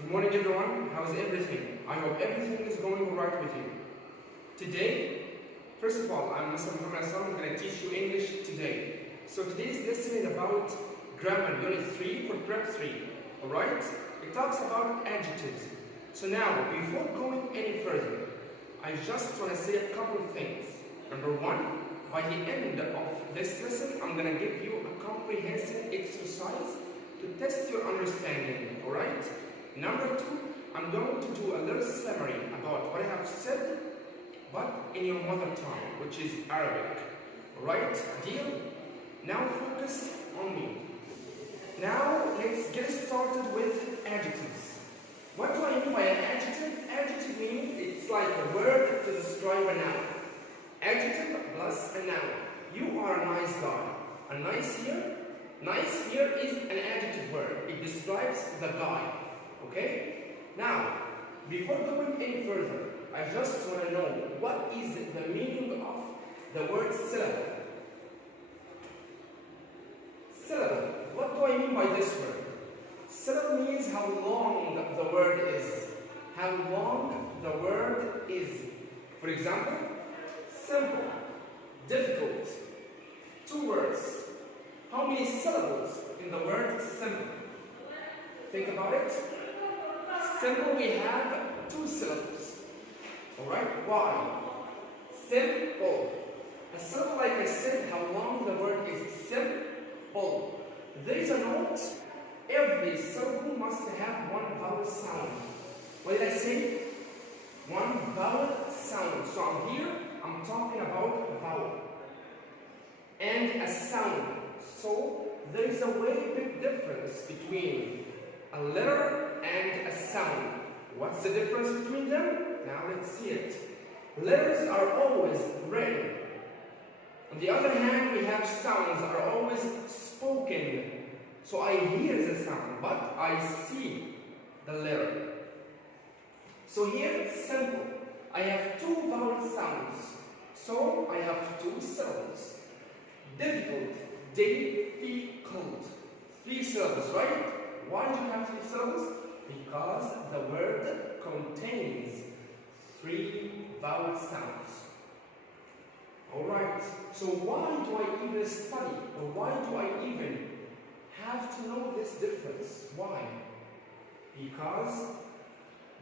Good morning everyone, how's everything? I hope everything is going alright with you. Today, first of all, I'm Mr. Muhammad. I'm going to teach you English today. So today's lesson is about grammar, unit 3 for Prep3. Alright? It talks about adjectives. So now, before going any further, I just want to say a couple of things. Number one, by the end of this lesson, I'm going to give you a comprehensive exercise to test your understanding. Alright? Number two, I'm going to do a little summary about what I have said, but in your mother tongue, which is Arabic. Alright? Deal? Now focus on me. Now let's get started with adjectives. What do I mean by an adjective? Adjective means it's like a word to describe a noun. Adjective plus a noun. You are a nice guy. A nice here is an adjective word. It describes the guy. Okay? Now, before going any further, I just want to know what is the meaning of the word syllable. Syllable. What do I mean by this word? Syllable means how long the word is. How long the word is. For example, simple, difficult. 2 words. How many syllables in the word simple? Think about it. Simple, we have 2 syllables. Alright? Why? Simple. A syllable, like I said, how long the word is simple. There is a note. Every syllable must have 1 vowel sound. What did I say? 1 vowel sound. So I'm talking about a vowel and a sound. So there is a way big difference between a letter and a sound. What's the difference between them? Now let's see it. Letters are always written. On the other hand, we have sounds that are always spoken. So I hear the sound, but I see the letter. So here, simple. I have 2 vowel sounds. So I have 2 syllables. Difficult, difficult. 3 syllables, right? Why do you have 3 syllables? Because the word contains 3 vowel sounds. Alright, so why do I even study? Or why do I even have to know this difference? Why? Because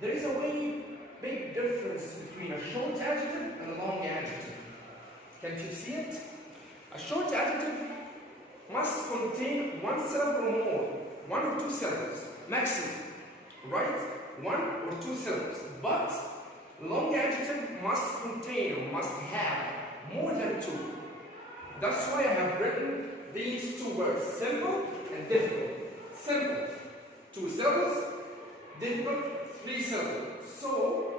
there is a way big difference between a short adjective and a long adjective. Can't you see it? A short adjective must contain 1 syllable or more. 1 or 2 syllables, maximum. Right? 1 or 2 syllables. But long adjective must contain or must have more than 2. That's why I have written these 2 words, simple and difficult. Simple, 2 syllables. Difficult, 3 syllables. So,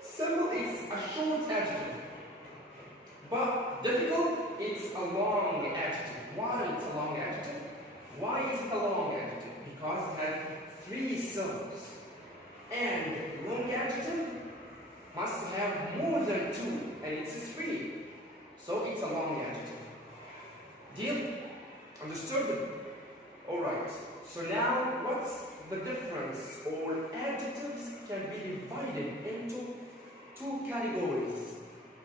simple is a short adjective. But difficult, it's a long adjective. Why it's a long adjective? Why is it a long adjective? Because it has 3 syllables. And long adjective must have more than 2, and it's 3. So it's a long adjective. Deal? Understood? Alright. So now what's the difference? Or adjectives can be divided into 2 categories,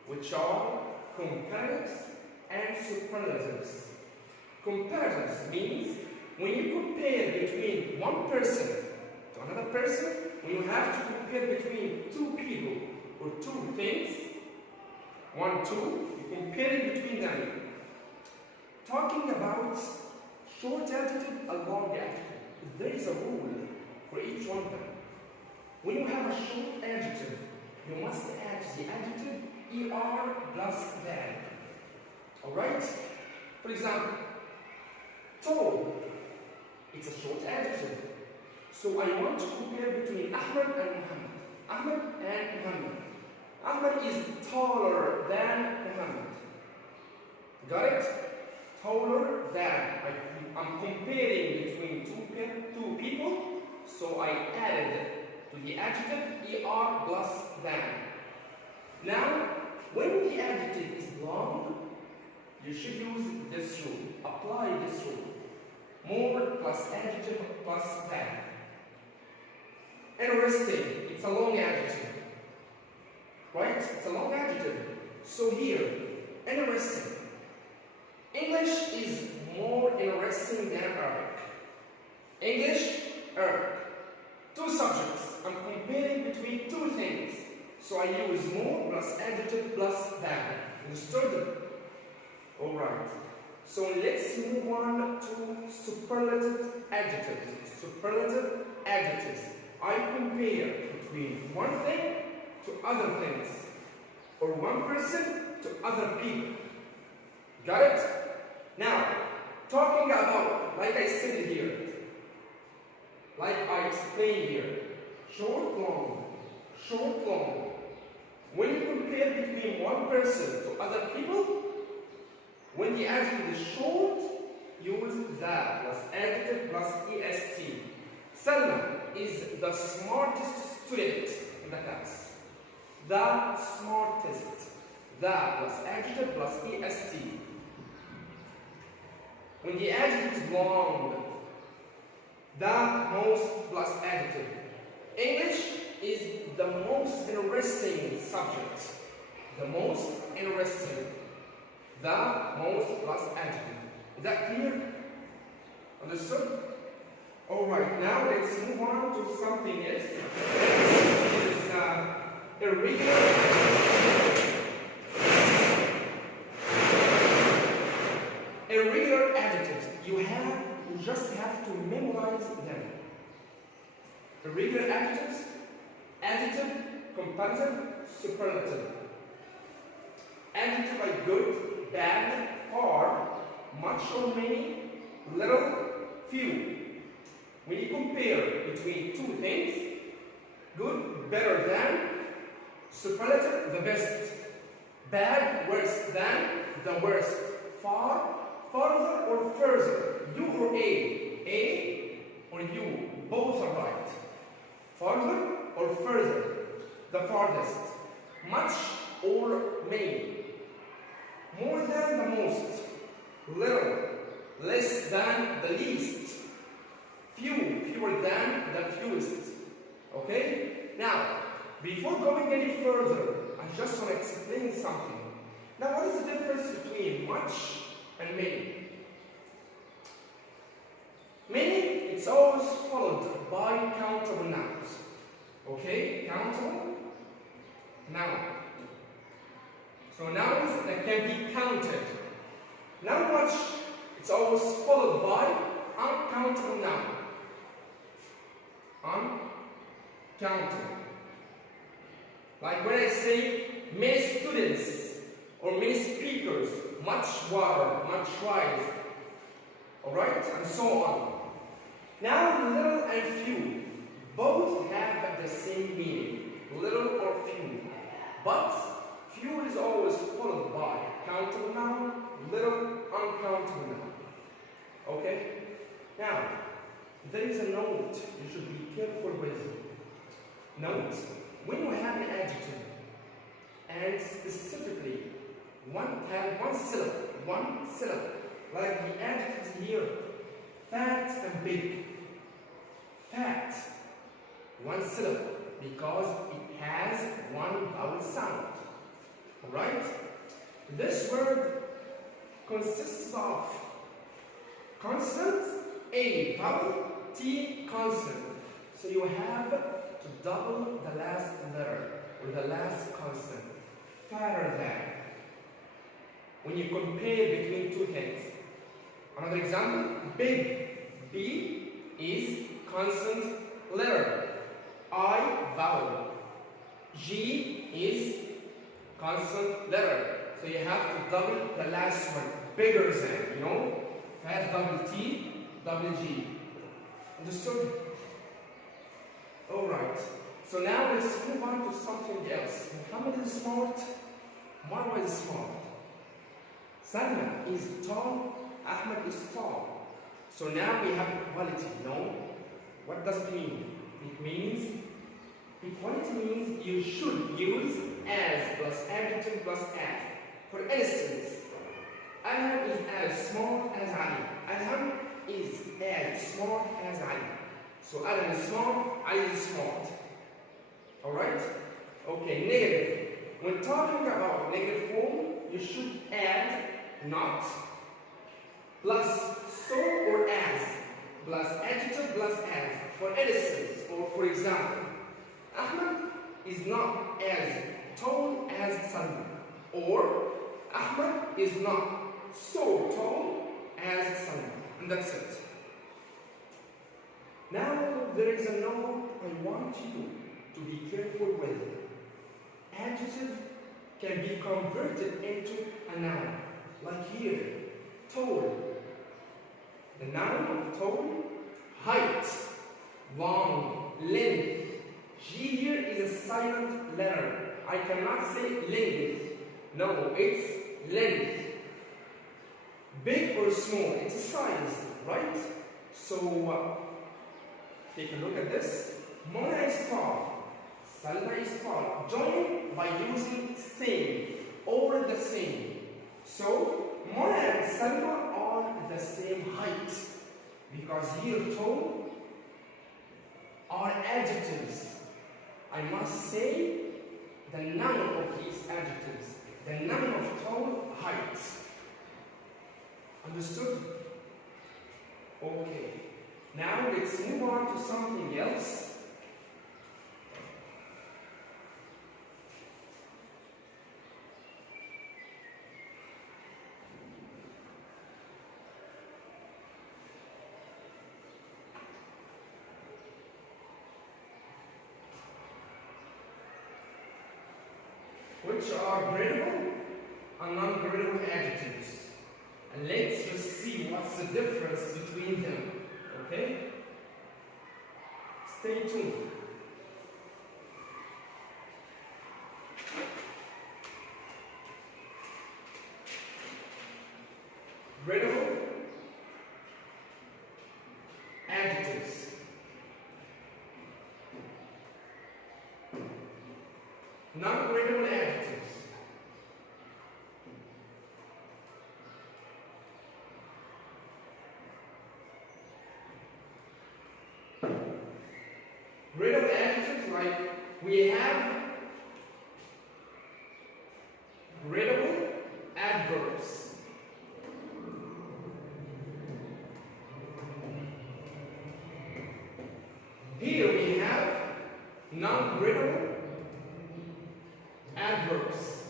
which are comparatives and superlatives. Comparatives means when you compare between one person to another person, when you have to compare between 2 people or 2 things, 1, 2, you're comparing between them. Talking about short adjective and long adjective, there is a rule for each one of them. When you have a short adjective, you must add the adjective er plus than. Alright? For example, tall. It's a short adjective. So I want to compare between Ahmed and Muhammad. Ahmed and Muhammad. Ahmed is taller than Muhammad. Got it? Taller than. I'm comparing between 2 people. So I added to the adjective er plus than. Now, when the adjective is long, you should use this rule. Apply this rule. More plus adjective plus than. Interesting. It's a long adjective. Right? It's a long adjective. So here, interesting. English is more interesting than Arabic. English, Arabic. Two subjects. I'm comparing between two things. So I use more plus adjective plus than. Understood? Alright. So let's move on to superlative adjectives. Superlative adjectives. I compare between one thing to other things. Or one person to other people. Got it? Now, talking about, like I said here, like I explained here, short, long, short, long. When you compare between one person to other people, when the adjective is short, use that plus adjective plus est. Salma is the smartest student in the class. The smartest. The plus adjective plus est. When the adjective is long, the most plus adjective. English is the most interesting subject. The most interesting. The most plus adjective. Is that clear? Understood? Alright, now let's move on to something else. It is irregular adjectives. You just have to memorize them. Irregular adjectives, adjective, comparative, superlative. Adjective like good, bad, far, much or many, little, few. When you compare between two things, good, better than, superlative, the best, bad, worse than, the worst, far, farther or further, you or A or you, both are right. Farther or further, the farthest, much or many, more than the most, little, less than the least, fewer than the fewest. Okay? Now, before going any further, I just want to explain something. Now, what is the difference between much and many? Many, it's always followed by countable nouns. Okay? Countable noun. So nouns that can be counted. Now much, it's always followed by uncountable noun. Uncountable. Like when I say many students or many speakers, much water, much rice, alright, and so on. Now little and few, both have the same meaning, little or few, but few is always followed by countable noun, little, uncountable noun. Okay? Now, there is a note you should be careful with. Note, when you have an adjective, and specifically one syllable, like the adjectives here, fat and big. Fat, one syllable, because it has one vowel sound. Alright? This word consists of consonant, A vowel, T consonant. So you have to double the last letter, or the last consonant. Fatter than. When you compare between two things. Another example, big. B is consonant letter. I vowel. G is consonant letter. So you have to double the last one. Bigger than, you know? Fat double T, double G. Understood? Alright. So now let's move on to something else. Muhammad is smart. Marwa is smart. Salma is tall. Ahmed is tall. So now we have equality. No? What does it mean? It means equality means you should use as plus adjective plus as. For instance, Adham is as smart as Ali. Adham is as smart as Ali. So Adam is smart, Ali is smart. Alright? Okay, negative. When talking about negative form, you should add not plus so or as plus adjective plus as. For instance, or for example, Ahmed is not as tall as Salma, or Ahmed is not so tall as Salma, and that's it. Now there is a note I want you to be careful with. Adjective can be converted into a noun, like here, tall. The noun of tall, height, long, length. G here is a silent letter. I cannot say length. No, it's length. Big or small, it's a size, right? So, take a look at this. Mona is tall, Salma is tall. Join by using same or the same. So, Mona and Salma are the same height, because here tall are adjectives. I must say the noun of these adjectives. The noun of tall, height. Understood? Okay. Now let's move on to something else. Which are gradable and non-gradable adjectives. And let's just see what's the difference between them. Okay? Stay tuned. Gradable adjectives. Non-gradable adjectives. Gradable adjectives, like we have gradable adverbs. Here we have non-gradable adverbs.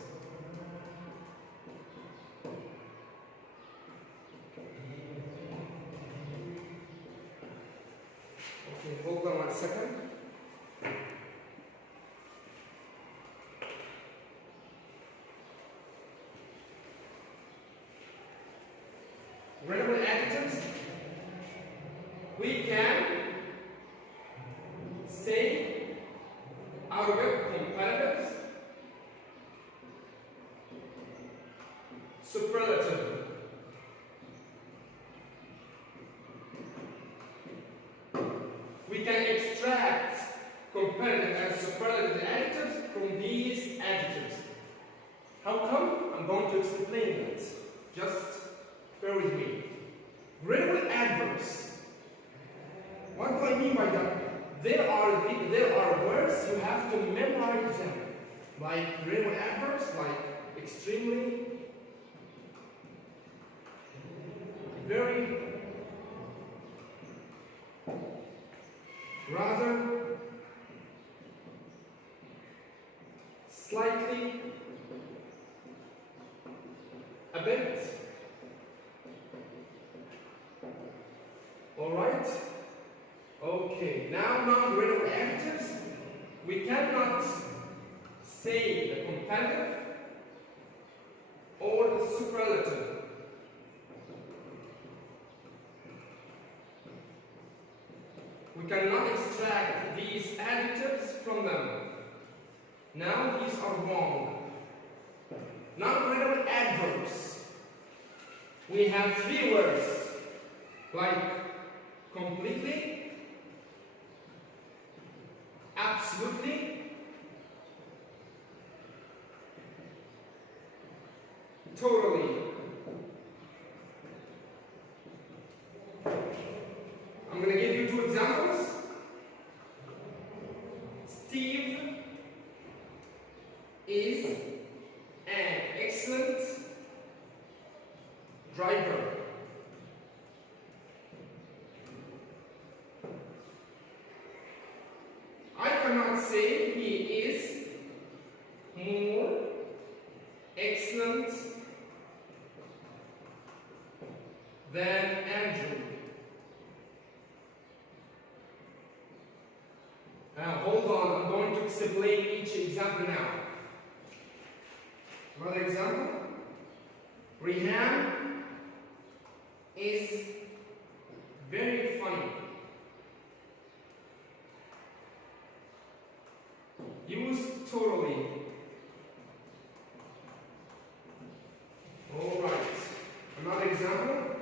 Okay, hold on 1 second. Gradable adjectives, we can say arrogant comparatives, superlative. We can extract comparative and superlative adjectives from these adjectives. How come? I'm going to explain it. Just bear with me. Gradable adverbs. What do I mean by that? There are words you have to memorize them. Like gradable adverbs, like extremely, very, rather, slightly, a bit. Alright? Okay, now non-gradable adjectives. We cannot say the comparative or the superlative. We cannot extract these adjectives from them. Now these are wrong. Non-gradable adverbs. We have 3 words, like completely, absolutely, totally. I'm going to give you 2 examples. Steve is an excellent driver. I cannot say he is more excellent than Andrew. Now hold on, I'm going to explain each example now. Another example. Rihan is very funny. Use totally. Alright. Another example.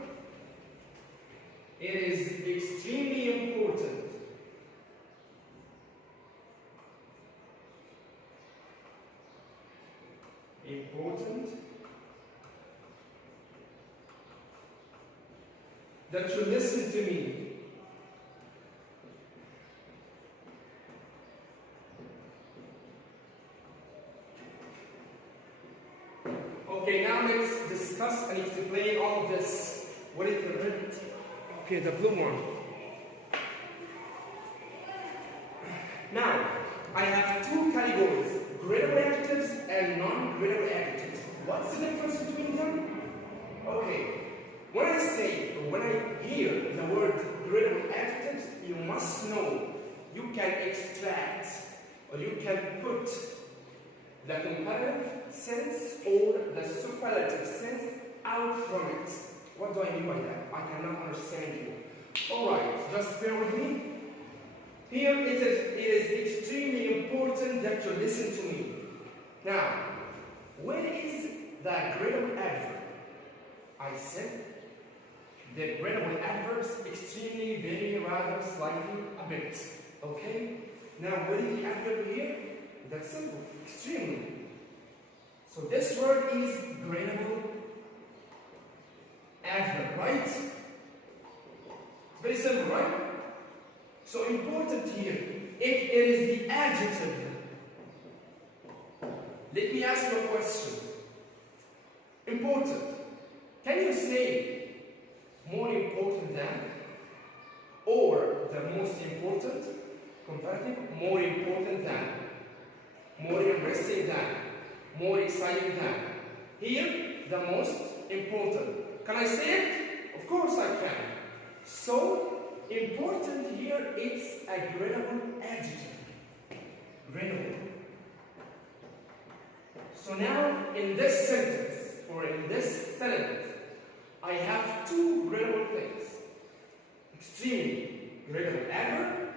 It is extremely important that you listen to me. Okay, now let's discuss and explain all of this. What is the red? Okay, the blue one. Now, I have two categories, gradable adjectives and non-gradable adjectives. What's the difference between them? Okay, when I hear the word gradable adjectives, you must know you can extract or you can put the comparative sense or the superlative sense out from it. What do I mean by that? I cannot understand you. Alright, just bear with me. Here it is extremely important that you listen to me. Now, where is the gradable adverb? I said the gradable adverbs extremely, very, rather, slightly, a bit. Okay? Now, what is the adverb here? That's simple. Extremely. So this word is gradable adverb, right? Very simple, right? So important here, it is the adjective. Let me ask you a question. Important. Can you say more important than? Or the most important? Comparative, more important than. More interesting than. More exciting than. Here, the most important. Can I say it? Of course I can. So, important here, it's a gradable adjective. Gradable. So now, in this sentence, or in this sentence, I have two gradable things. Extremely gradable adverb,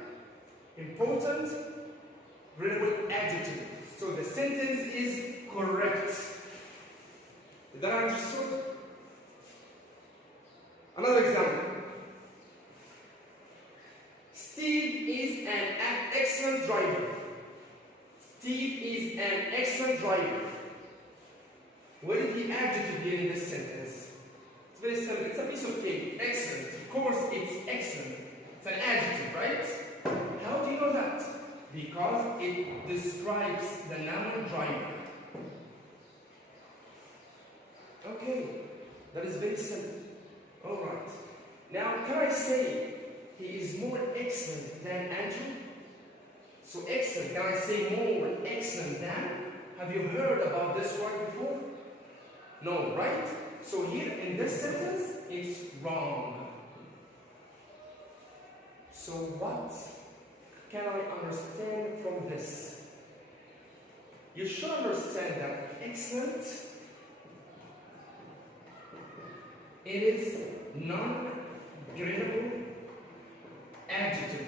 important gradable adjective. So the sentence is correct. Is that understood? Another example. Steve is an excellent driver. Steve is an excellent driver. What is the adjective here in this sentence? It's very simple. It's a piece of cake. Excellent. Of course, it's excellent. It's an adjective, right? How do you know that? Because it describes the noun driver. Okay, that is very simple. Alright. Now, can I say he is more excellent than Andrew? So excellent, can I say more excellent than? Have you heard about this word before? No, right? So here in this sentence, it's wrong. So what can I understand from this? You should understand that excellent, it is non-gradable adjective.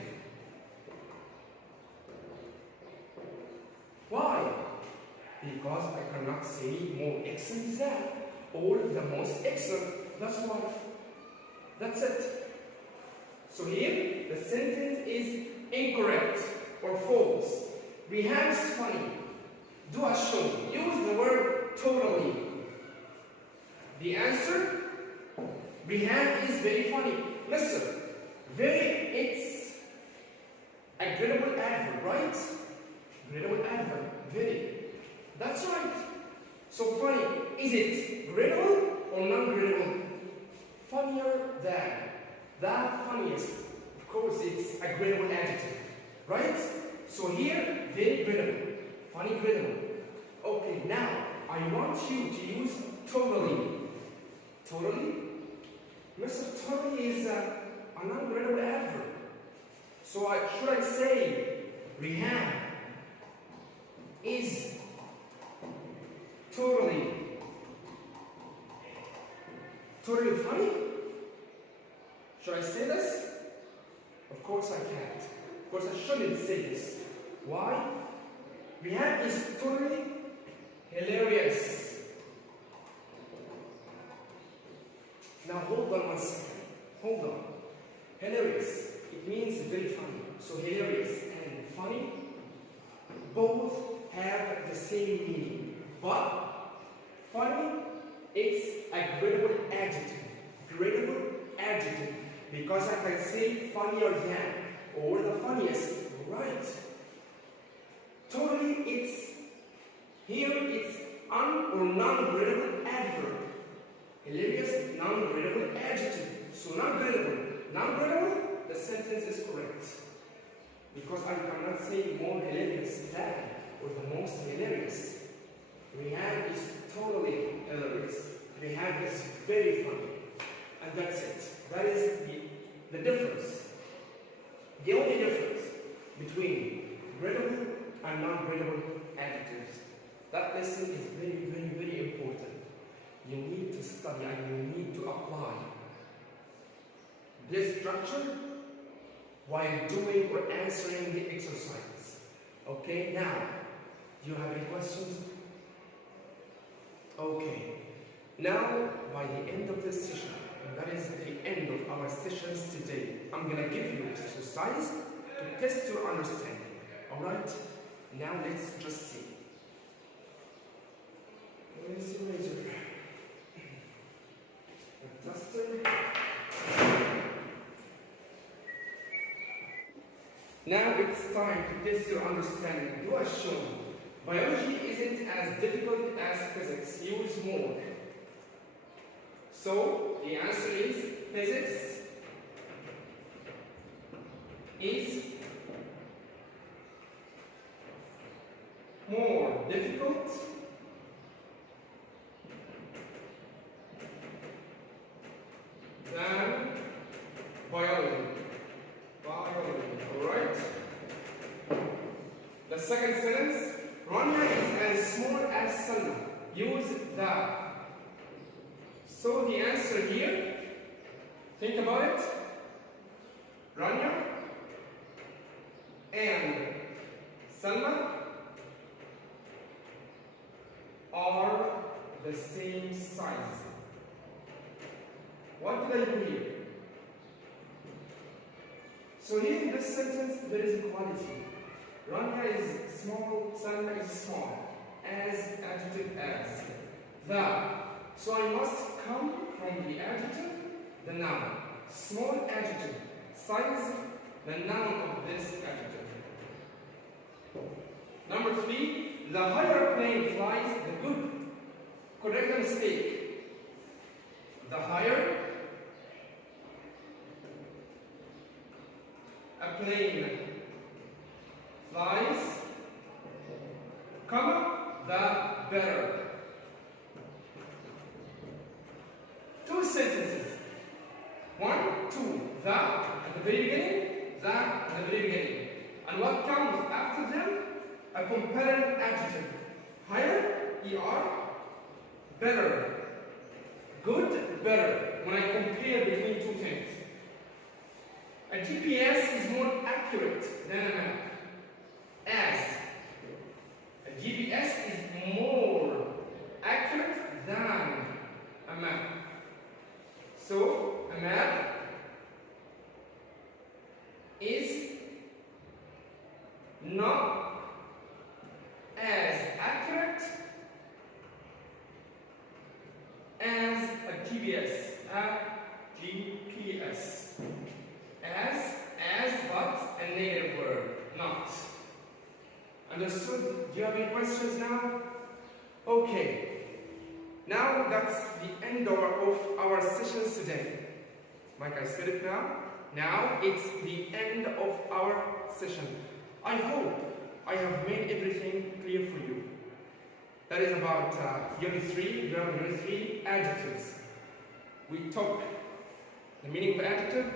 Why? Because I cannot say more excellent than or the most excellent. That's why. That's it. So here the sentence is incorrect or false. Rihan is funny. Do as shown. Use the word totally. The answer, Rihan is very funny. Listen, it's a gradable adverb, right? Gradable adverb. Very. That's right. So funny. Is it gradable or non-gradable? Funnier than. That funniest. Of course, it's a gradable adjective. Right? So here, very gradable. Funny gradable. Okay, now I want you to use totally. Totally? Mr. Totally is a non-gradable adverb. So should I say Rihanna is totally funny? Should I say this? Of course I can't. Of course I shouldn't say this. Why? Rihanna is totally hilarious. Now hold on 1 second. Hold on. Hilarious. It means very funny. So hilarious and funny both have the same meaning. But funny, it's a gradable adjective. Gradable adjective. Because I can say funnier than or the funniest. Right. Totally, it's un or non-gradable adverb. Hilarious, non-gradable adjective. So non-gradable. Non-gradable, the sentence is correct. Because I cannot say more hilarious than or the most hilarious. Rihanna is totally hilarious. Rihanna is very funny. And that's it. That is the difference. The only difference between gradable and non-gradable adjectives. That lesson is very, very, very important. You need to study and you need to apply this structure while doing or answering the exercises. Okay, now, do you have any questions? Okay, now by the end of this session, and that is the end of our sessions today, I'm going to give you an exercise to test your understanding. Alright? Now let's just see. Where is the razor? A duster. Now it's time to test your understanding. Do as shown. Biology isn't as difficult as physics. Use more. So the answer is physics is more difficult than biology. Alright? The second sentence, Ronnie is as small as Salma. Use the. So the answer here, think about it. Rania and Salma are the same size. What did I do here? So here in this sentence, there is equality. Rania is small, Salma is small. As, adjective, as. The. So I must come from the adjective, the noun. Small adjective. Size, the noun of this adjective. Number 3, the higher plane flies the good. Correct the mistake. The higher a plane flies, comma, the better. 2 sentences. 1, 2. The at the very beginning, the at the very beginning. And what comes after them? A comparative adjective. Higher, ER, better. Good, better. When I compare between 2 things. A GPS is more accurate than a map. As. A GPS is more accurate than a map. So, a map is not as accurate as a GPS. A GPS. As, but a negative word. Not. Understood? Do you have any questions now? Okay. Now that's the end of our sessions today. Like I said it now. Now it's the end of our session. I hope I have made everything clear for you. That is about Unit 3, Grammar Unit 3, adjectives. We took the meaning of adjective,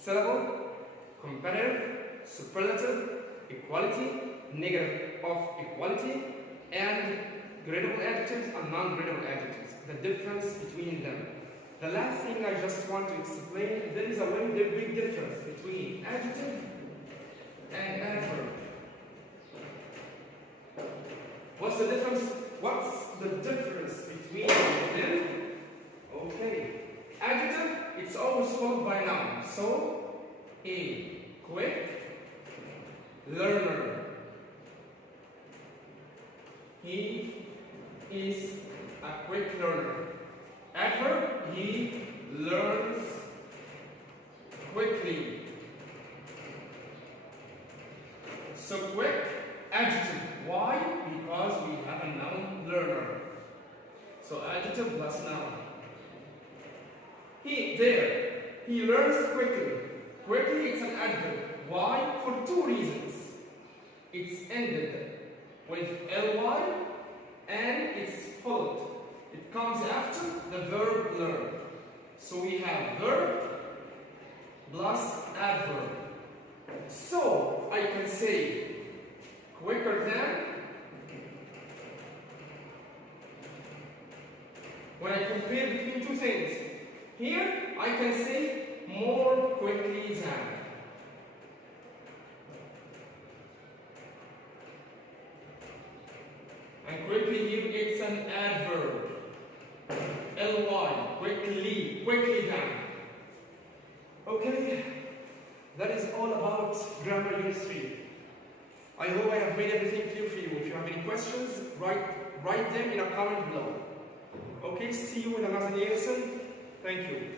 syllable, comparative, superlative, equality, negative of equality, and gradable adjectives and non-gradable adjectives. The difference between them. The last thing I just want to explain, there is a very big difference between adjective and adverb. What's the difference? What's the difference between them? Okay. Adjective, it's always followed by noun. So, a quick learner. He is a quick learner. Adverb, he learns quickly. So quick, adjective. Why? Because we have a noun learner. So adjective plus noun. He learns quickly. Quickly, it's an adverb. Why? For two reasons. It's ended with ly and it's followed. It comes after the verb learn. So we have verb plus adverb. So I can say quicker than. When I compare between two things, here I can say more quickly than. And quickly here it's an adverb. ly, quickly than. Okay, that is all about Grammar Unit 3. I hope I have made everything clear for you. If you have any questions, write them in a comment below. Okay, see you in another lesson. Thank you.